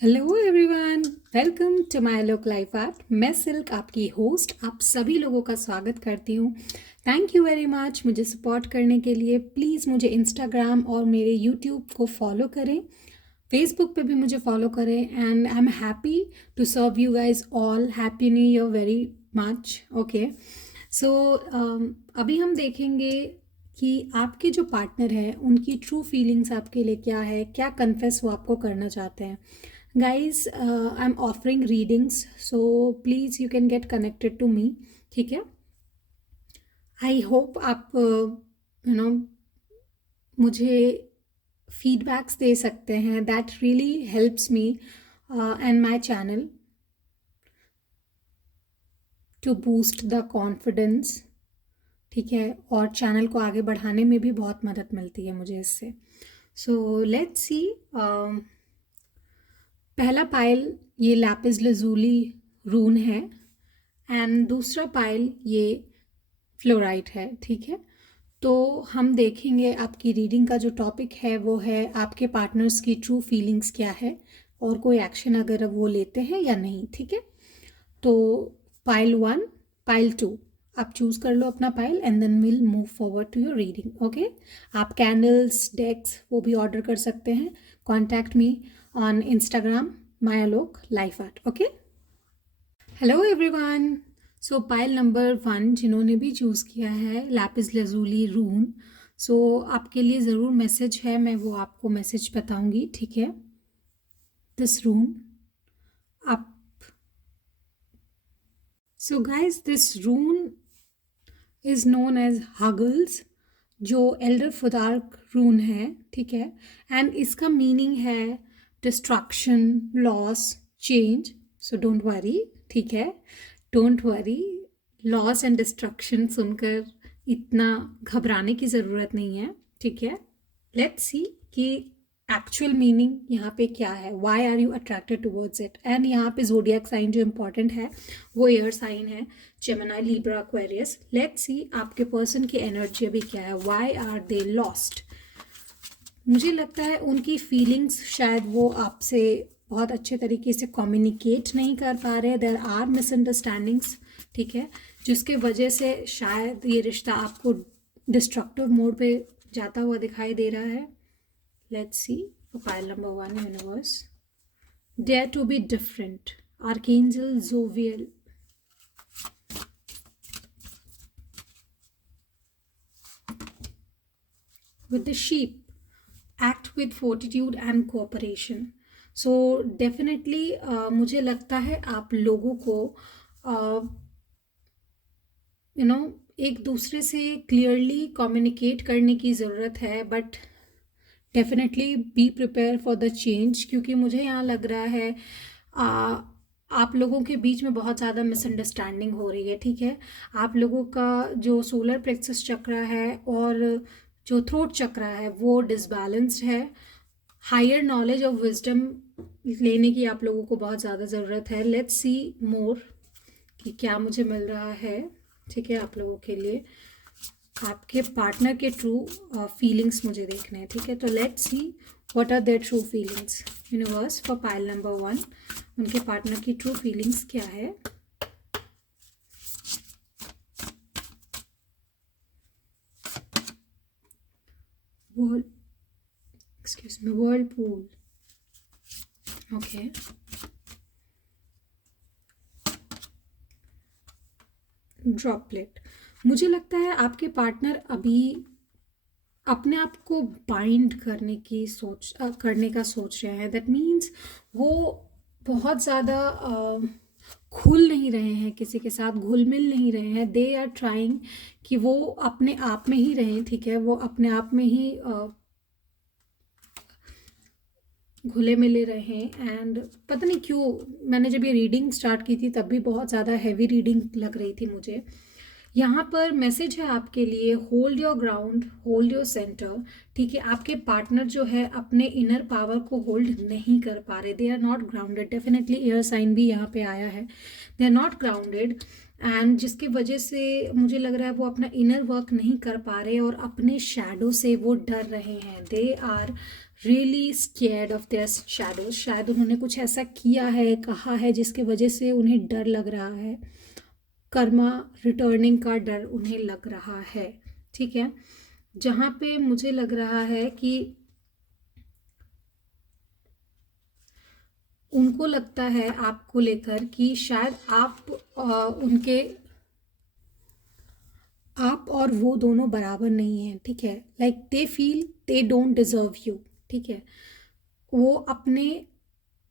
Hello everyone, welcome to my look life art. मैं Silk, आपकी host, आप सभी लोगों का स्वागत करती हूँ। थैंक यू वेरी मच मुझे सपोर्ट करने के लिए। प्लीज़ मुझे इंस्टाग्राम और मेरे यूट्यूब को फॉलो करें, फेसबुक पे भी मुझे फॉलो करें। And I am happy to serve you guys all. Happy new year very much. Okay, so अभी हम देखेंगे कि आपके जो पार्टनर हैं उनकी ट्रू फीलिंग्स आपके लिए क्या है, क्या कन्फेस वो आपको करना चाहते हैं। Guys, I am offering readings, so please you can get connected to me. ठीक है, आई होप आप नो मुझे फीडबैक्स दे सकते हैं। That really helps me and my channel to boost the confidence. ठीक है, और चैनल को आगे बढ़ाने में भी बहुत मदद मिलती है मुझे इससे। So let's see. पहला पाइल ये लैपिस लजूली रून है एंड दूसरा पाइल ये फ्लोराइट है। ठीक है, तो हम देखेंगे आपकी रीडिंग का जो टॉपिक है वो है आपके पार्टनर्स की ट्रू फीलिंग्स क्या है और कोई एक्शन अगर वो लेते हैं या नहीं। ठीक है, तो पाइल 1, पाइल 2, आप चूज कर लो अपना pile and then will move forward to your reading. Okay, आप कैंडल्स, डेक्स वो भी ऑर्डर कर सकते हैं। Contact me on Instagram Mayalok life art. Okay, hello everyone. So pile number 1 जिन्होंने भी चूज़ किया है लैपिस लजूली रून, सो आपके लिए ज़रूर मैसेज है, मैं वो आपको मैसेज बताऊंगी। ठीक है, दिस रून आप so guys this rune is known as Hagalaz, जो एल्डर फुदार्क रून है। ठीक है, एंड इसका मीनिंग है destruction, loss, change. So don't worry. ठीक है, don't worry. Loss and destruction सुनकर इतना घबराने की ज़रूरत नहीं है। ठीक है, लेट्स सी कि एक्चुअल मीनिंग यहाँ पे क्या है। Why are you attracted towards it. And यहाँ पे जोडियक साइन जो इम्पॉर्टेंट है वो एयर साइन है, Gemini, Libra, Aquarius. Let's see आपके पर्सन की एनर्जी अभी क्या है। Why are they lost. मुझे लगता है उनकी फीलिंग्स शायद वो आपसे बहुत अच्छे तरीके से कम्युनिकेट नहीं कर पा रहे। There are misunderstandings. ठीक है, जिसके वजह से शायद ये रिश्ता आपको डिस्ट्रक्टिव मोड पे जाता हुआ दिखाई दे रहा है। Let's see for pile number 1, universe. Dare to be different. Archangel Zoviel. With the sheep, act with fortitude and cooperation. So definitely मुझे लगता है आप लोगों को एक दूसरे से क्लियरली कम्युनिकेट करने की ज़रूरत है। But definitely be prepare for the change, क्योंकि मुझे यहाँ लग रहा है आप लोगों के बीच में बहुत ज़्यादा मिसअंडरस्टैंडिंग हो रही है। ठीक है, आप लोगों का जो सोलर प्लेक्सस चक्र है और जो थ्रोट चक्र है वो डिसबैलेंस्ड है। हायर नॉलेज और विजडम लेने की आप लोगों को बहुत ज़्यादा ज़रूरत है। लेट्स सी मोर कि क्या मुझे मिल रहा है। ठीक है, आप लोगों के लिए आपके पार्टनर के ट्रू फीलिंग्स मुझे देखने हैं। ठीक है, तो let's see what are their true feelings universe for pile number 1। उनके पार्टनर की ट्रू फीलिंग्स क्या है। वर्लपूल। Okay, droplet. मुझे लगता है आपके पार्टनर अभी अपने आप को बाइंड करने का सोच रहे हैं। दैट मीन्स वो बहुत ज़्यादा खुल नहीं रहे हैं, किसी के साथ घुल मिल नहीं रहे हैं। दे आर ट्राइंग कि वो अपने आप में ही रहें। ठीक है, वो अपने आप में ही घुले मिले रहें। एंड पता नहीं क्यों मैंने जब ये रीडिंग स्टार्ट की थी तब भी बहुत ज़्यादा हैवी रीडिंग लग रही थी मुझे। यहाँ पर मैसेज है आपके लिए, hold your ground, hold your centre. ठीक है, आपके पार्टनर जो है अपने इनर पावर को होल्ड नहीं कर पा रहे। They are not grounded. Definitely air sign भी यहाँ पे आया है। They are not grounded and जिसकी वजह से मुझे लग रहा है वो अपना इनर वर्क नहीं कर पा रहे और अपने शैडो से वो डर रहे हैं। They are really scared of their shadows. शायद उन्होंने कुछ ऐसा किया है, कहा है, जिसके वजह से उन्हें डर लग रहा है, कर्मा रिटर्निंग का डर उन्हें लग रहा है। ठीक है, जहाँ पे मुझे लग रहा है कि उनको लगता है आपको लेकर कि शायद आप और वो दोनों बराबर नहीं हैं। ठीक है, like they feel they don't deserve you. ठीक है, वो अपने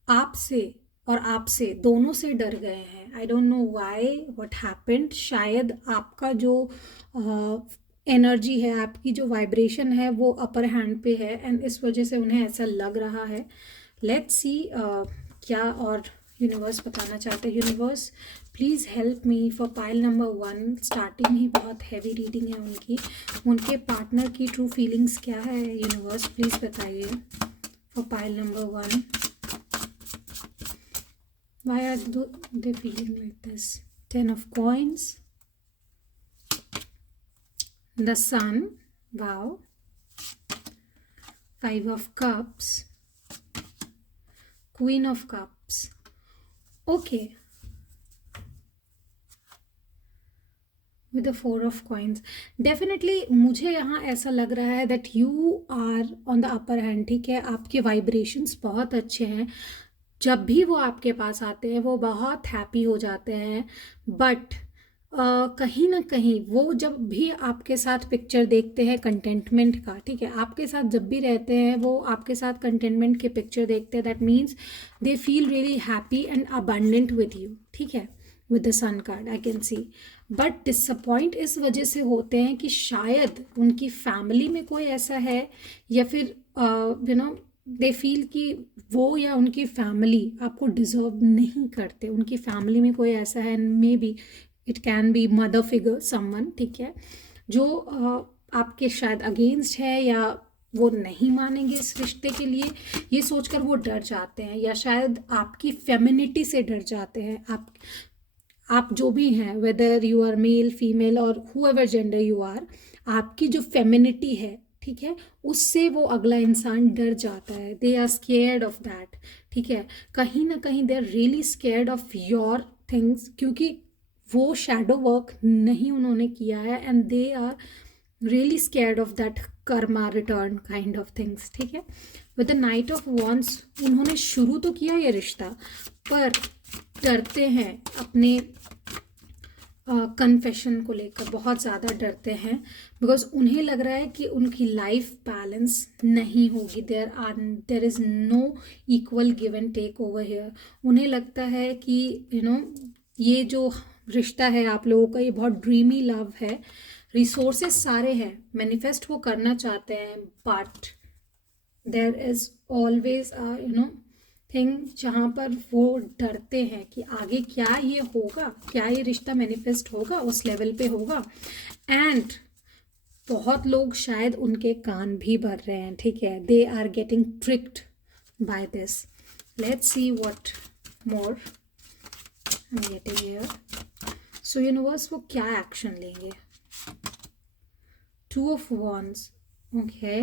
आप से और आपसे दोनों से डर गए हैं। I don't know why, what happened. शायद आपका जो एनर्जी है, आपकी जो वाइब्रेशन है, वो अपर हैंड पे है एंड इस वजह से उन्हें ऐसा लग रहा है। लेट्स सी क्या और यूनिवर्स बताना चाहते हैं। Universe please help me for pile number 1। Starting ही बहुत हैवी रीडिंग है उनकी। उनके पार्टनर की ट्रू फीलिंग्स क्या है यूनिवर्स, प्लीज़ बताइए for pile number 1। Why are they feeling like this? 10 of coins, the sun, wow, 5 of cups, queen of cups. Okay, with the 4 of coins, definitely मुझे यहाँ ऐसा लग रहा है that you are on the upper hand। ठीक है, आपके vibrations बहुत अच्छे हैं। जब भी वो आपके पास आते हैं वो बहुत हैप्पी हो जाते हैं, बट कहीं ना कहीं वो जब भी आपके साथ पिक्चर देखते हैं कंटेंटमेंट का, ठीक है, आपके साथ जब भी रहते हैं वो आपके साथ कंटेंटमेंट के पिक्चर देखते हैं, that means they feel really happy and abundant with you. ठीक है, with the sun card I can see, but disappoint इस वजह से होते हैं कि शायद उनकी फैमिली में कोई ऐसा है, या फिर दे फील कि वो या उनकी फैमिली आपको डिजर्व नहीं करते। उनकी फैमिली में कोई ऐसा है, may be it can be mother figure someone, ठीक है, जो आपके शायद अगेंस्ट है, या वो नहीं मानेंगे इस रिश्ते के लिए, ये सोचकर वो डर जाते हैं, या शायद आपकी फेमिनिटी से डर जाते हैं। आप जो भी हैं, whether you are male female और हुएवर जेंडर यू आर, आपकी जो फेमिनिटी है, ठीक है, उससे वो अगला इंसान डर जाता है। They are scared of that. ठीक है, कहीं ना कहीं they are really scared of your things, क्योंकि वो शैडो वर्क नहीं उन्होंने किया है and they are really scared of that karma return kind of things. ठीक है, with the knight of wands, उन्होंने शुरू तो किया ये रिश्ता, पर डरते हैं अपने कन्फेशन को लेकर, बहुत ज़्यादा डरते हैं, बिकॉज उन्हें लग रहा है कि उनकी लाइफ बैलेंस नहीं होगी। There is no equal give and take over here. उन्हें लगता है कि ये जो रिश्ता है आप लोगों का, ये बहुत ड्रीमी लव है, रिसोर्सेज सारे हैं, मैनिफेस्ट वो करना चाहते हैं, but there is always thing जहाँ पर वो डरते हैं कि आगे क्या ये होगा, क्या ये रिश्ता मैनिफेस्ट होगा, उस लेवल पे होगा। एंड बहुत लोग शायद उनके कान भी भर रहे हैं। ठीक है, they are getting tricked by this. Let's see what more I am getting here. So universe वो क्या एक्शन लेंगे? 2 of wands, okay,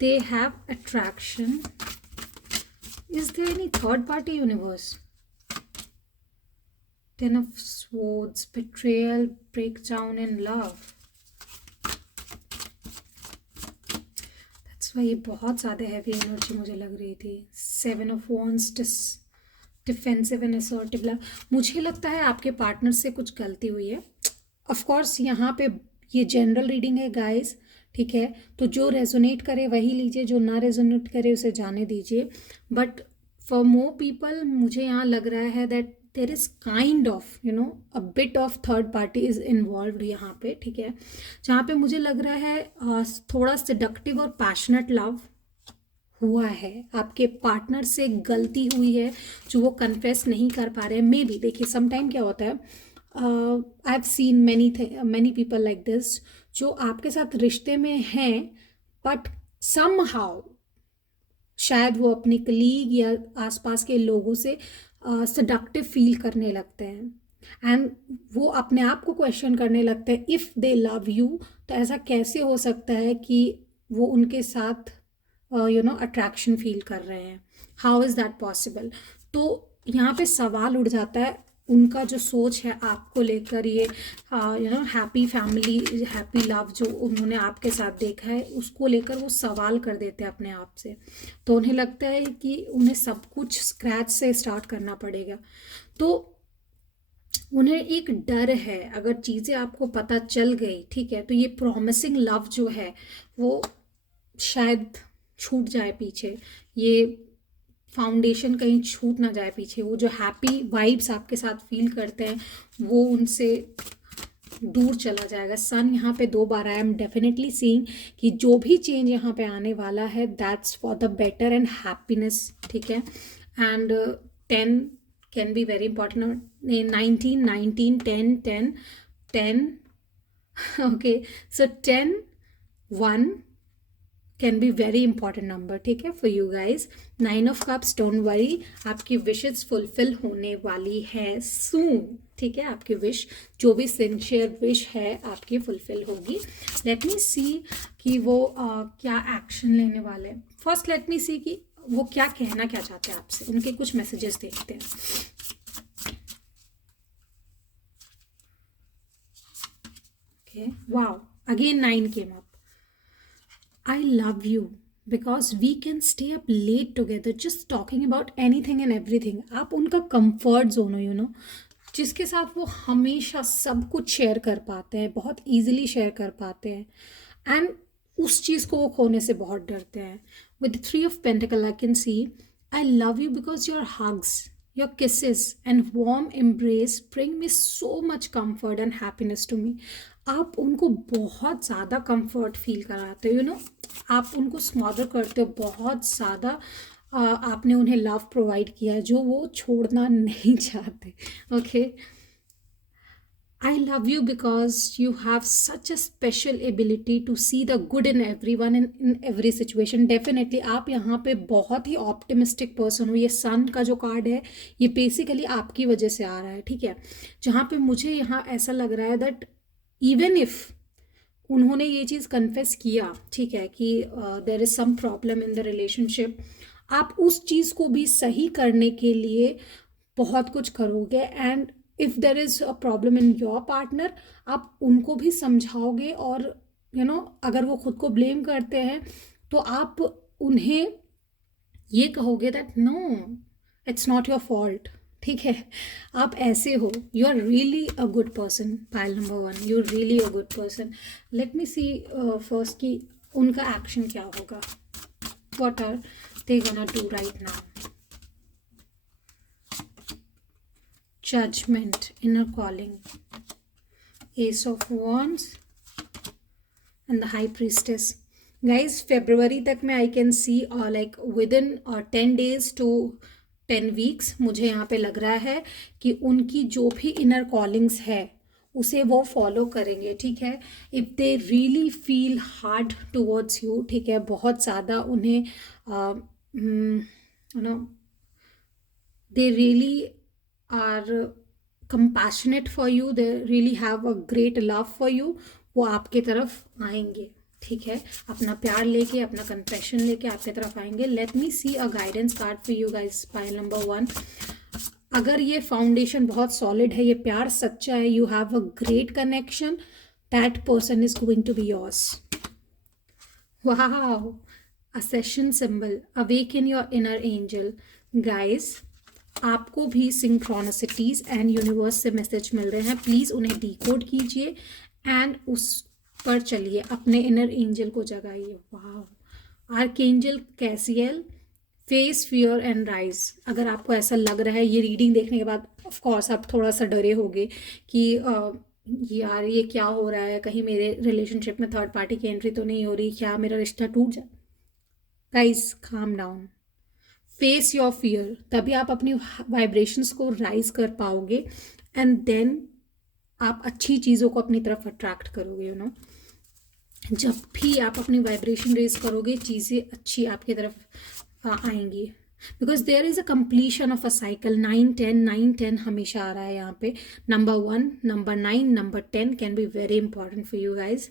they have attraction. Is there any third party universe? 10 of swords, betrayal, breakdown in love. That's why ये बहुत ज़्यादा heavy energy मुझे लग रही थी। 7 of wands, defensive and assertive love. मुझे लगता है आपके पार्टनर से कुछ गलती हुई है। ऑफ कोर्स यहाँ पे ये जनरल रीडिंग है गाइस, ठीक है, तो जो रेजोनेट करे वही लीजिए, जो ना रेजोनेट करे उसे जाने दीजिए। बट फॉर मोर पीपल मुझे यहाँ लग रहा है that there is kind of a bit of third party is involve यहाँ पे। ठीक है, जहाँ पे मुझे लग रहा है थोड़ा सेडक्टिव और पैशनेट लव हुआ है, आपके पार्टनर से गलती हुई है जो वो कन्फेस नहीं कर पा रहे हैं। मे बी देखिए समटाइम क्या होता है, I have seen many people like this, जो आपके साथ रिश्ते में हैं बट समहाउ शायद वो अपने कलीग या आसपास के लोगों से सडक्टिव फील करने लगते हैं एंड वो अपने आप को क्वेश्चन करने लगते हैं, इफ़ दे लव यू तो ऐसा कैसे हो सकता है कि वो उनके साथ अट्रैक्शन फील कर रहे हैं. How is that possible? तो यहाँ पे सवाल उठ जाता है, उनका जो सोच है आपको लेकर, ये हैप्पी फैमिली, हैप्पी लव जो उन्होंने आपके साथ देखा है, उसको लेकर वो सवाल कर देते हैं अपने आप से. तो उन्हें लगता है कि उन्हें सब कुछ स्क्रैच से स्टार्ट करना पड़ेगा. तो उन्हें एक डर है, अगर चीज़ें आपको पता चल गई, ठीक है, तो ये प्रॉमिसिंग लव जो है वो शायद छूट जाए पीछे, ये फाउंडेशन कहीं छूट ना जाए पीछे, वो जो हैप्पी वाइब्स आपके साथ फील करते हैं वो उनसे दूर चला जाएगा. सन यहाँ पे 2 बार, आई एम डेफिनेटली सीइंग कि जो भी चेंज यहाँ पे आने वाला है that's for the better and happiness, ठीक है. And 10 can be very important. 19 19 10 10 10 okay. So 10 1 can be very important number, ठीक है, for you guys. 9 of cups, don't worry, आपकी विशेस फुलफिल होने वाली है सून, ठीक है. आपकी विश, जो भी सिंसियर विश है आपकी फुलफिल होगी. लेट मी सी कि वो क्या एक्शन लेने वाले हैं. फर्स्ट लेट मी सी कि वो क्या कहना क्या चाहते हैं आपसे. उनके कुछ मैसेजेस देखते हैं. Okay, wow, again 9 came up. I love you because we can stay up late together just talking about anything and everything. आप उनका comfort zone हो, जिसके साथ वो हमेशा सब कुछ शेयर कर पाते हैं, बहुत easily शेयर कर पाते हैं, एंड उस चीज़ को वो खोने से बहुत डरते हैं. With the 3 of Pentacle, I can see I love you because your hugs, your kisses and warm embrace bring me so much comfort and happiness to me. आप उनको बहुत ज़्यादा कंफर्ट फील कराते हो, आप उनको स्मॉदर करते हो बहुत ज़्यादा. आपने उन्हें लव प्रोवाइड किया जो वो छोड़ना नहीं चाहते. Okay, I love you because you have such a special ability to see the good in everyone in every situation. Definitely आप यहाँ पे बहुत ही ऑप्टिमिस्टिक पर्सन हो. ये सन का जो कार्ड है ये बेसिकली आपकी वजह से आ रहा है, ठीक है. जहाँ पे मुझे यहाँ ऐसा लग रहा है दैट इवन इफ उन्होंने ये चीज़ कन्फेस किया, ठीक है, कि there is some problem in the relationship, आप उस चीज़ को भी सही करने के लिए बहुत कुछ करोगे. And if there is a problem in your partner, आप उनको भी समझाओगे. और अगर वो खुद को ब्लेम करते हैं तो आप उन्हें ये कहोगे that no, it's not your fault, ठीक है. आप ऐसे हो, you are really a good person. Pile number 1, you are really a good person. Let me see first कि उनका एक्शन क्या होगा. What are they gonna do right now. Judgment, inner calling, ace of wands and the high priestess. Guys, फरवरी तक में I can see like within 10 days to 10 weeks, मुझे यहाँ पे लग रहा है कि उनकी जो भी इनर कॉलिंग्स है उसे वो फॉलो करेंगे, ठीक है. If they really feel hard towards you, ठीक है, बहुत ज़्यादा उन्हें they really are compassionate for you, they really have a great love for you, वो आपके तरफ आएंगे, ठीक है, अपना प्यार लेके, अपना कन्फेशन लेके आपके तरफ आएंगे. Let me see a guidance card for you guys. Pile number 1, अगर ये फाउंडेशन बहुत सॉलिड है, ये प्यार सच्चा है, you have a great connection, that person is going to be yours. वाह, ascension symbol, awaken your inner angel. Guys, आपको भी सिंक्रोनिसिटीज एंड यूनिवर्स से मैसेज मिल रहे हैं. प्लीज़ उन्हें डिकोड कीजिए एंड उस पर चलिए, अपने इनर एंजल को जगाइए. वाह, archangel Cassiel, face fear and rise. अगर आपको ऐसा लग रहा है ये रीडिंग देखने के बाद, ऑफ कोर्स आप थोड़ा सा डरे होगे कि यार ये क्या हो रहा है, कहीं मेरे रिलेशनशिप में थर्ड पार्टी की एंट्री तो नहीं हो रही, क्या मेरा रिश्ता टूट जाए. Guys, calm down, face your fear, तभी आप अपनी वाइब्रेशंस को राइज कर पाओगे एंड देन आप अच्छी चीज़ों को अपनी तरफ अट्रैक्ट करोगे. जब भी आप अपनी वाइब्रेशन रेज करोगे, चीज़ें अच्छी आपकी तरफ आएंगी. Because there is a completion of a cycle. 9 10 9 10 हमेशा आ रहा है यहाँ पे. Number 1, number 9, number 10 can be very important for you guys.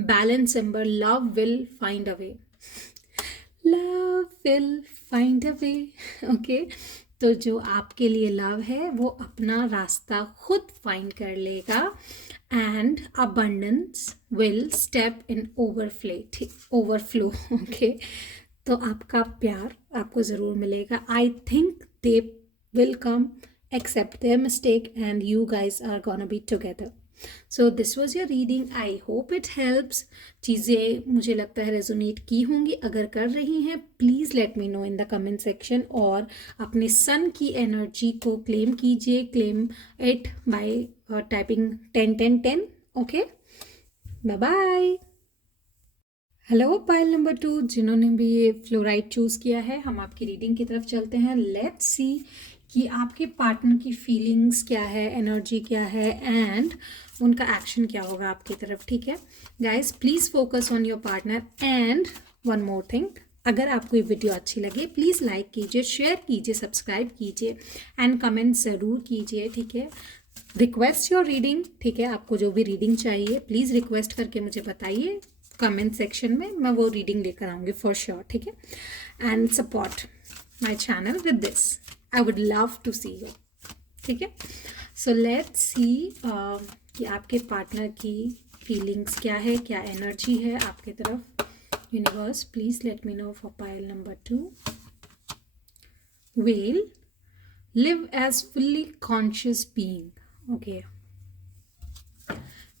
Balance symbol, love will find a way. Love will find a way. Okay, तो जो आपके लिए love है वो अपना रास्ता खुद फाइंड कर लेगा, and abundance will step in overflow. Okay, तो आपका प्यार आपको ज़रूर मिलेगा। I think they will come, accept their mistake, and you guys are gonna be together. So this was your reading. I hope it helps. चीज़ें मुझे लगता है रेजोनेट की होंगी। अगर कर रही हैं please let me know in the comment section, और अपने सन की एनर्जी को क्लेम कीजिए, claim it by typing 10 10 10। Okay, bye bye. Hello pile number 2, जिन्होंने भी ये फ्लोराइड चूज़ किया है, हम आपकी रीडिंग की तरफ चलते हैं। लेट्स सी कि आपके पार्टनर की फीलिंग्स क्या है, एनर्जी क्या है, एंड उनका एक्शन क्या होगा आपकी तरफ। ठीक है guys, please focus on your partner. And one more thing, अगर आपको ये वीडियो अच्छी लगे प्लीज़ लाइक कीजिए, शेयर कीजिए, सब्सक्राइब कीजिए, एंड कमेंट ज़रूर कीजिए। ठीक है, रिक्वेस्ट योर रीडिंग। ठीक है, आपको जो भी रीडिंग चाहिए प्लीज़ रिक्वेस्ट करके मुझे बताइए कमेंट सेक्शन में, मैं वो रीडिंग लेकर आऊँगी फॉर श्योर। ठीक है, and support my channel with this, I would love to see you. ठीक है, सो लेट्स सी कि आपके पार्टनर की फीलिंग्स क्या है, क्या एनर्जी है आपके तरफ। Universe please let me know for pile number 2। Well, live as fully conscious being. Okay,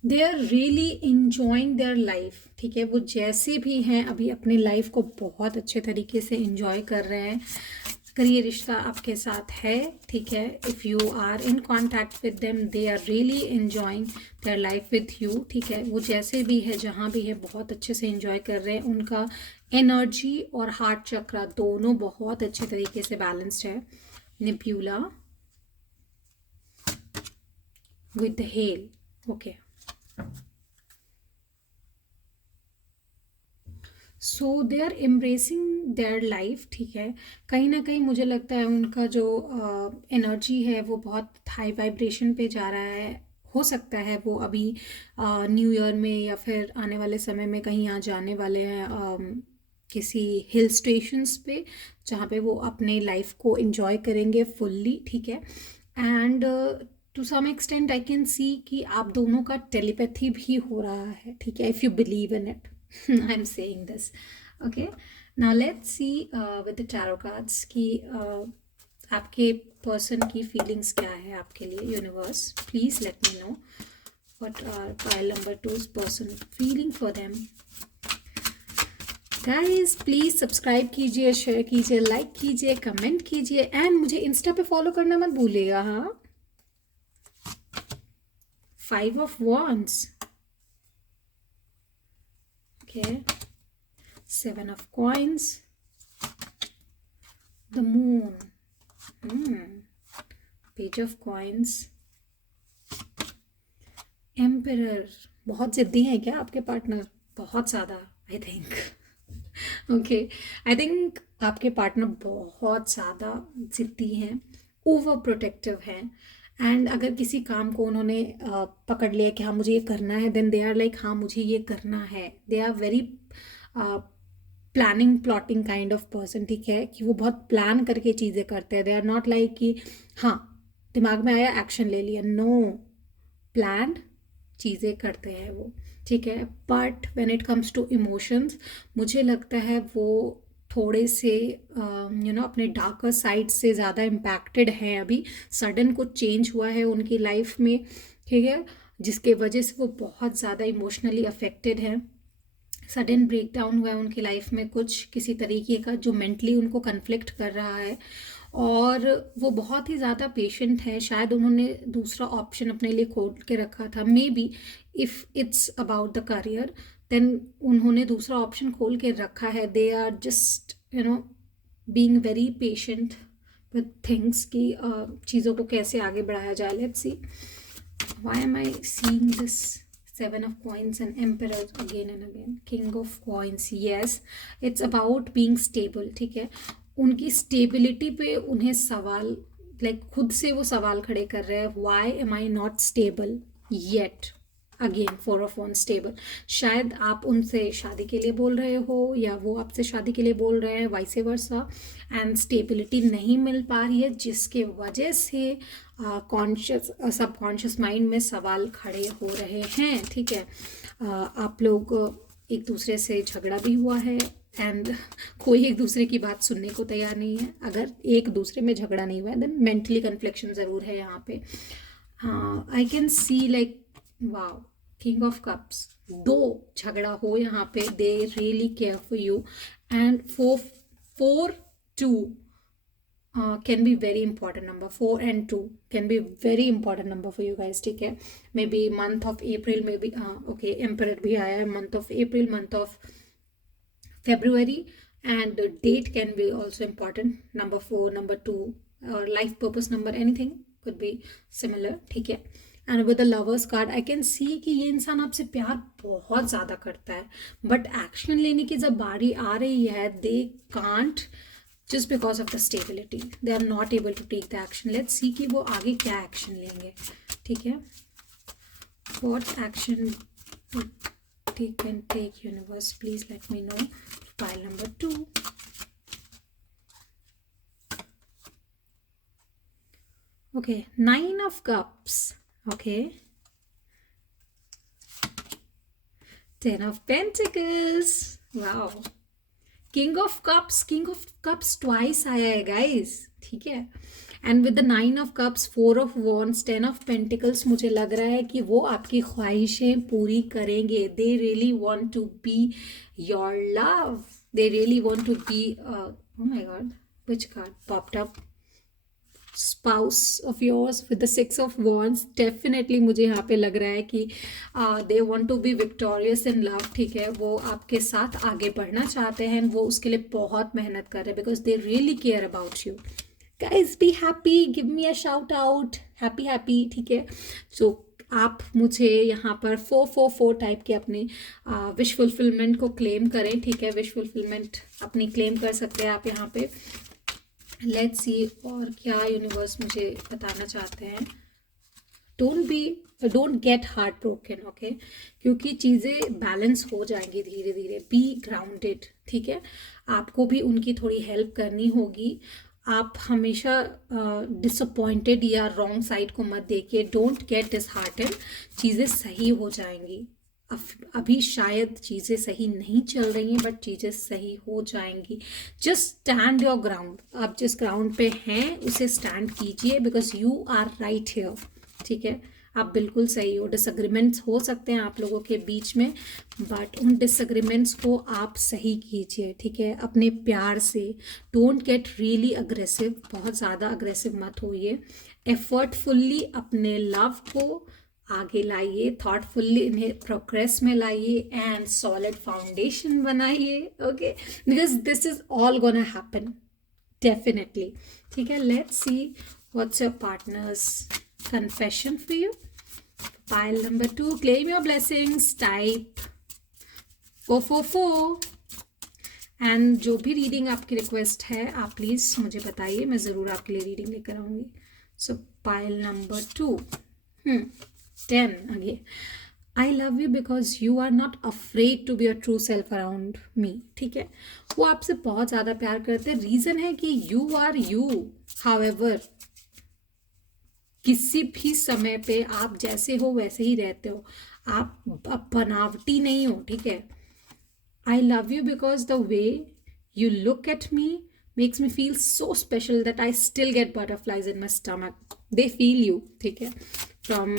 they are really enjoying their life. ठीक है, वो जैसे भी हैं अभी अपने लाइफ को बहुत अच्छे तरीके से इंजॉय कर रहे हैं। अगर ये रिश्ता आपके साथ है, ठीक है, if you are in contact with them, they are really enjoying their life with you. ठीक है, वो जैसे भी है, जहाँ भी है, बहुत अच्छे से इंजॉय कर रहे हैं। उनका एनर्जी और हार्ट चक्रा दोनों बहुत अच्छे तरीके से बैलेंस्ड है। Nebula with the hell. Okay, so they are embracing their life. ठीक है, कहीं ना कहीं मुझे लगता है उनका जो एनर्जी है वो बहुत हाई वाइब्रेशन पे जा रहा है। हो सकता है वो अभी न्यू ईयर में या फिर आने वाले समय में कहीं यहाँ जाने वाले हैं, किसी हिल स्टेशंस पे, जहाँ पे वो अपने लाइफ को एंजॉय करेंगे फुल्ली। ठीक है, and to some extent I can see कि आप दोनों का टेलीपैथी भी हो रहा है। ठीक है, if you believe in it. I'm saying this. Okay, now let's see with the tarot cards कि आपके पर्सन की फीलिंग्स क्या है आपके लिए। Universe please let me no what are pile number 2's person feeling for them. Guys please subscribe कीजिए, share कीजिए, like कीजिए, कमेंट कीजिए, एंड मुझे इंस्टा पे फॉलो करना मत भूलिएगा। हाँ, 5 of Wands. Okay, 7 of Coins, the Moon, Page of Coins, Emperor. बहुत जिद्दी है क्या आपके पार्टनर? बहुत ज़्यादा I think. Okay, I think आपके पार्टनर बहुत ज़्यादा जिद्दी हैं, ओवर प्रोटेक्टिव हैं, एंड अगर किसी काम को उन्होंने पकड़ लिया कि हाँ मुझे ये करना है, देन दे आर लाइक हाँ मुझे ये करना है। They are very planning plotting kind of person. ठीक है, कि वो बहुत प्लान करके चीज़ें करते हैं। दे आर नॉट लाइक कि हाँ दिमाग में आया एक्शन ले लिया। नो, प्लान्ड चीज़ें करते हैं वो। ठीक है, but when it comes to emotions, मुझे लगता है वो थोड़े से अपने डार्कर साइड से ज़्यादा इम्पैक्टेड हैं। अभी सडन कुछ चेंज हुआ है उनकी लाइफ में, ठीक है, जिसके वजह से वो बहुत ज़्यादा इमोशनली अफेक्टेड हैं। सडन ब्रेकडाउन हुआ है उनकी लाइफ में कुछ किसी तरीके का, जो मेंटली उनको कन्फ्लिक्ट कर रहा है, और वो बहुत ही ज़्यादा पेशेंट है। शायद उन्होंने दूसरा ऑप्शन अपने लिए खोल के रखा था। Maybe if it's about the career, then उन्होंने दूसरा ऑप्शन खोल के रखा है। They are just being very patient with things कि चीज़ों को कैसे आगे बढ़ाया जाए। Let's see why am I seeing this 7 of Coins and Emperor again and again. King of Coins, yes, it's about being stable. ठीक है, उनकी स्टेबिलिटी पे उन्हें सवाल, लाइक खुद से वो सवाल खड़े कर रहे हैं, why am I not stable yet. Again 4 of Wands stable, शायद आप उनसे शादी के लिए बोल रहे हो या वो आपसे शादी के लिए बोल रहे हैं, वाइस वर्सा, एंड स्टेबिलिटी नहीं मिल पा रही है जिसके वजह से कॉन्शियस सबकॉन्शियस माइंड में सवाल खड़े हो रहे हैं, ठीक है। आप लोग एक दूसरे से झगड़ा भी हुआ है एंड कोई एक दूसरे की बात सुनने को तैयार नहीं है। अगर एक दूसरे में झगड़ा नहीं हुआ है देन मेंटली कन्फ्लिक्शन ज़रूर है यहाँ पे। आई can see like wow, king of cups, दो झगड़ा हो यहाँ पे, they really care for you, and 4 2 can be very important number. 4 and 2 can be very important number for you guys, ठीक है। May be month of April में भी okay emperor भी आया है, month of April, month of February, and date can be also important, number 4, number 2, or life purpose number, anything could be similar, ठीक है। And with the lovers card I can see कि ये इंसान आपसे प्यार बहुत ज़्यादा करता है, बट एक्शन लेने की जब बारी आ रही है they can't, just because of the stability they are not able to take the action. Let's see कि वो आगे क्या एक्शन लेंगे, ठीक है। what action they can take, universe please let me know. Pile number 2, okay, 9 of Cups, okay, 10 of Pentacles, wow, king of cups twice आया है guys, ठीक है। And with the 9 of Cups, 4 of Wands, 10 of Pentacles, मुझे लग रहा है कि वो आपकी ख्वाहिशें पूरी करेंगे। They really want to be your love, they really want to be oh my god, which card popped up? spouse of yours with the 6 of Wands. definitely मुझे यहाँ पे लग रहा है कि they want to be victorious in love, ठीक है। वो आपके साथ आगे बढ़ना चाहते हैं, वो उसके लिए बहुत मेहनत कर रहे हैं because they really care about you. guys be happy, give me a shout out, happy, ठीक है। so आप मुझे यहाँ पर 444 टाइप के अपने विश फुलफिलमेंट को क्लेम करें, ठीक है। विश फुलफिलमेंट अपनी क्लेम कर सकते हैं आप यहाँ पे। लेट्स सी और क्या यूनिवर्स मुझे बताना चाहते हैं। Don't get heart broken, okay, क्योंकि चीज़ें बैलेंस हो जाएंगी धीरे धीरे। बी ग्राउंडेड, ठीक है। आपको भी उनकी थोड़ी हेल्प करनी होगी। आप हमेशा डिसअपॉइंटेड या रॉन्ग साइड को मत देखिए। डोंट गेट डिसहार्टेंड, चीज़ें सही हो जाएंगी। अभी शायद चीज़ें सही नहीं चल रही हैं बट चीज़ें सही हो जाएंगी। जस्ट स्टैंड योर ग्राउंड, आप जिस ग्राउंड पे हैं उसे स्टैंड कीजिए because you are right here, ठीक है। आप बिल्कुल सही हो। डिसएग्रीमेंट्स हो सकते हैं आप लोगों के बीच में बट उन डिसएग्रीमेंट्स को आप सही कीजिए, ठीक है, अपने प्यार से। डोंट गेट रियली अग्रेसिव, बहुत ज़्यादा अग्रेसिव मत होइए। एफर्टफुल्ली अपने लव को आगे लाइए, थॉटफुल्ली इन्हें प्रोग्रेस में लाइए एंड सॉलिड फाउंडेशन बनाइए, okay, because this is all gonna happen definitely, ठीक है। Let's see what's your partners confession for you. Pile number 2, claim your blessings, type 444 and जो भी रीडिंग आपकी रिक्वेस्ट है आप प्लीज़ मुझे बताइए, मैं ज़रूर आपके लिए रीडिंग लेकर आऊँगी। So pile number 2, 10 again. I love you because you are not afraid to be your true self around me, ठीक है। वो आपसे बहुत ज़्यादा प्यार करते हैं। रीज़न है कि यू आर यू, हाउएवर किसी भी समय पे आप जैसे हो वैसे ही रहते हो, आप बनावटी नहीं हो, ठीक है। I love you because the way you look at me makes me feel so special that I still get butterflies in my stomach. They feel you, ठीक है, from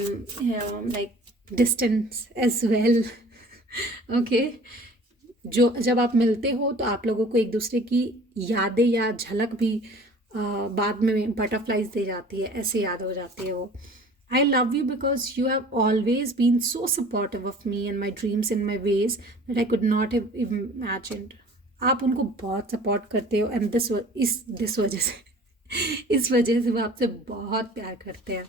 like distance as well, okay. जो जब आप मिलते हो तो आप लोगों को एक दूसरे की यादें या झलक भी बाद में बटरफ्लाइज दे जाती है, ऐसे याद हो जाती है वो। I love you because you have always been so supportive of me and my dreams in my ways that I could not have imagined. आप उनको बहुत सपोर्ट करते हो एंड दिस वजह से इस वजह से वो आपसे बहुत प्यार करते हैं।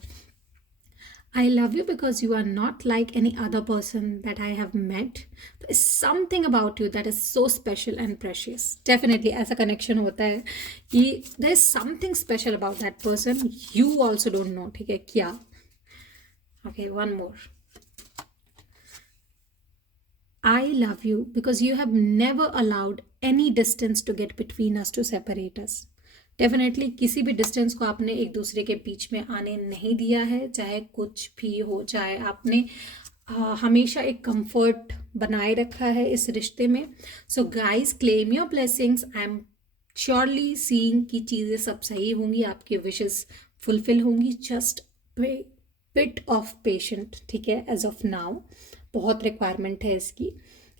I love you because you are not like any other person that I have met. There is something about you that is so special and precious. Definitely ऐसा connection होता है कि there is something special about that person. You also don't know, ठीक है क्या? Okay, one more. I love you because you have never allowed any distance to get between us to separate us. Definitely किसी भी distance को आपने एक दूसरे के बीच में आने नहीं दिया है, चाहे कुछ भी हो, चाहे आपने हमेशा एक कंफर्ट बनाए रखा है इस रिश्ते में. So guys, claim your blessings. I am surely seeing कि चीज़ें सब सही होंगी, आपके विशेस फुलफिल होंगी. जस्ट बिट ऑफ पेशेंट, ठीक है, एज ऑफ नाउ. बहुत रिक्वायरमेंट है इसकी.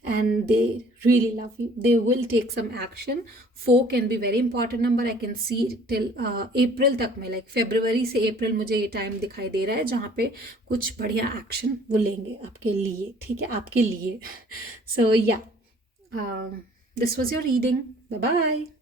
And they really love you. They will take some action. 4 can be very important number. I can see till April तक में, like February से April मुझे ये टाइम दिखाई दे रहा है जहाँ पे कुछ बढ़िया एक्शन वो लेंगे आपके लिए, ठीक है, आपके लिए. So yeah, this was your reading. Bye bye.